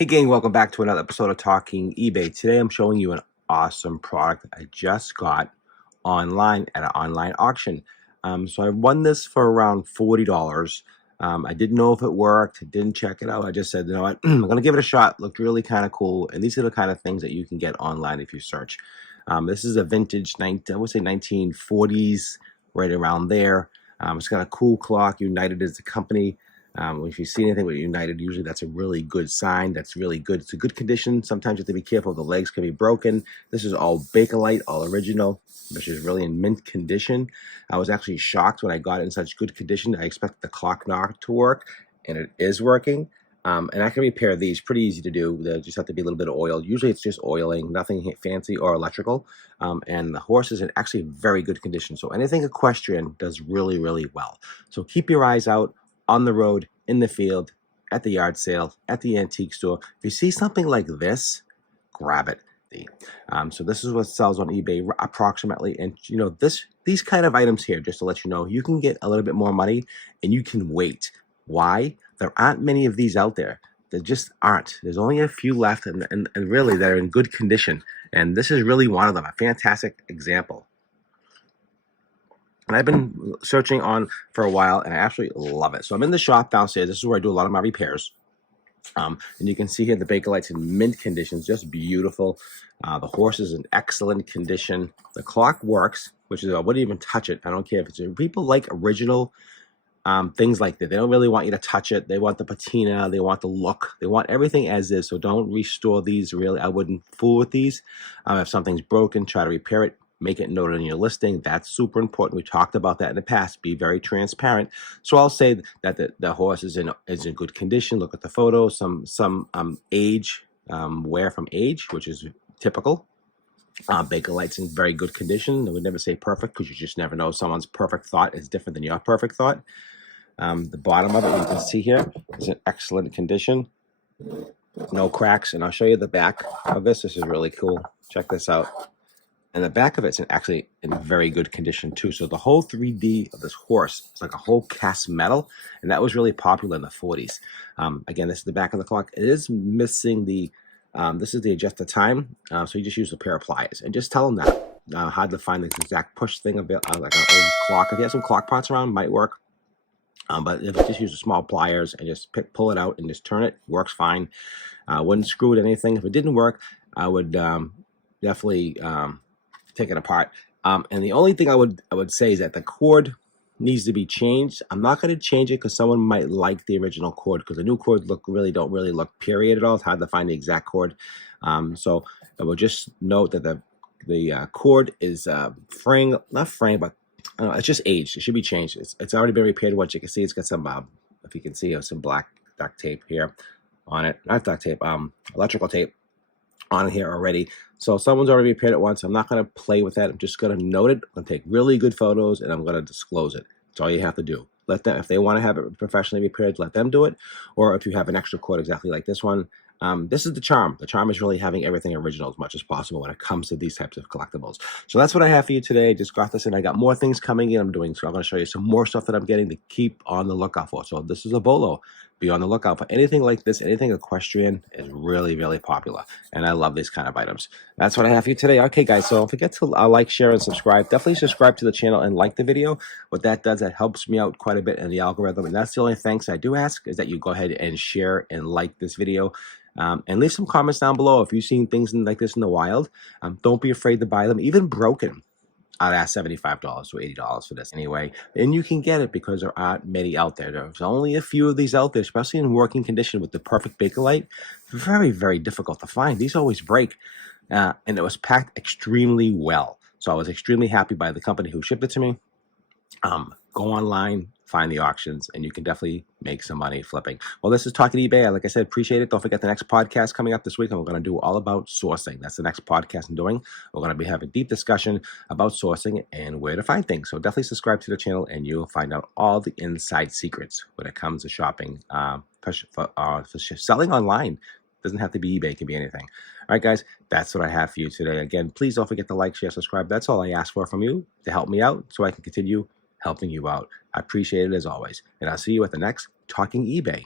Hey gang, welcome back to another episode of Talking eBay. Today I'm showing you an awesome product I just got online at an online auction. So I won this for around $40. I didn't know if it worked, didn't check it out. I just said, you know what, I'm gonna give it a shot. Looked really kind of cool, and these are the kind of things that you can get online if you search. This is a vintage, I would say 1940s, right around there. It's got a cool clock. United is the company. If you see anything with United, usually that's a really good sign. That's really good. It's a good condition. Sometimes you have to be careful. The legs can be broken. This is all Bakelite, all original, which is really in mint condition. I was actually shocked when I got it in such good condition. I expected the clock not to work, and it is working. And I can repair these. Pretty easy to do. They just have to be a little bit of oil. Usually it's just oiling, nothing fancy or electrical. And the horse is in actually very good condition. So anything equestrian does really, really well. So keep your eyes out on the road, in the field, at the yard sale, at the antique store. If you see something like this, grab it. So this is what sells on eBay approximately. And you know, these kind of items here, just to let you know, you can get a little bit more money and you can wait. Why? There aren't many of these out there. There just aren't. There's only a few left, and really they're in good condition. And this is really one of them, a fantastic example. And I've been searching on for a while, and I absolutely love it. So I'm in the shop downstairs. This is where I do a lot of my repairs. And you can see here the Bakelite's in mint conditions, just beautiful. The horse is in excellent condition. The clock works, which is I wouldn't even touch it. I don't care if it's people like original things like that. They don't really want you to touch it. They want the patina. They want the look. They want everything as is. So don't restore these. Really, I wouldn't fool with these. If something's broken, try to repair it. Make it noted in your listing. That's super important. We talked about that in the past. Be very transparent. So I'll say that the horse is in good condition. Look at the photos. Some age, wear from age, which is typical. Bakelite's in very good condition. I would never say perfect because you just never know. Someone's perfect thought is different than your perfect thought. The bottom of it, you can see here, is in excellent condition. No cracks. And I'll show you the back of this. This is really cool. Check this out. And the back of it's actually in very good condition too. So the whole 3D of this horse is like a whole cast metal, and that was really popular in the 40s. Again, this is the back of the clock. It is missing the, this is the adjust the time. So you just use a pair of pliers and just tell them that. Hard to find this exact push thing, a bit like an old clock. If you have some clock parts around, might work. But if you just use the small pliers and just pull it out and just turn it, works fine. Wouldn't screw with anything. If it didn't work, I would definitely take it apart. And the only thing I would say is that the cord needs to be changed. I'm not going to change it because someone might like the original cord, because the new cords don't really look period at all. It's hard to find the exact cord. So I will just note that the cord is fraying, not fraying, but it's just aged. It should be changed. It's already been repaired. Once you can see, it's got some if you can see, some black duct tape here on it. Not duct tape, electrical tape on here already. So someone's already repaired it once. I'm not going to play with that. I'm just going to note it. I'm going to take really good photos, and I'm going to disclose it. That's all you have to do. Let them, if they want to have it professionally repaired, let them do it. Or if you have an extra cord exactly like this one, this is the charm. The charm is really having everything original as much as possible when it comes to these types of collectibles. So that's what I have for you today. Just got this in. I got more things coming in. I'm going to show you some more stuff that I'm getting to keep on the lookout for. So this is a BOLO. Be on the lookout for anything like this. Anything equestrian is really, really popular. And I love these kind of items. That's what I have for you today. Okay, guys. So don't forget to like, share, and subscribe. Definitely subscribe to the channel and like the video. What that does, that helps me out quite a bit in the algorithm. And that's the only thanks I do ask, is that you go ahead and share and like this video. And leave some comments down below if you've seen things like this in the wild. Don't be afraid to buy them, even broken. I'd ask $75 to $80 for this anyway. And you can get it because there aren't many out there. There's only a few of these out there, especially in working condition with the perfect Bakelite. Very, very difficult to find. These always break. And it was packed extremely well. So I was extremely happy by the company who shipped it to me. Go online, find the auctions, and you can definitely make some money flipping. Well, this is Talking eBay. Like I said, appreciate it. Don't forget the next podcast coming up this week, and we're going to do all about sourcing. That's the next podcast I'm doing. We're going to be having a deep discussion about sourcing and where to find things. So definitely subscribe to the channel, and you'll find out all the inside secrets when it comes to shopping, for selling online. Doesn't have to be eBay. It can be anything. All right, guys, that's what I have for you today. Again, please don't forget to like, share, subscribe. That's all I ask for from you, to help me out so I can continue helping you out. I appreciate it as always. And I'll see you at the next Talking eBay.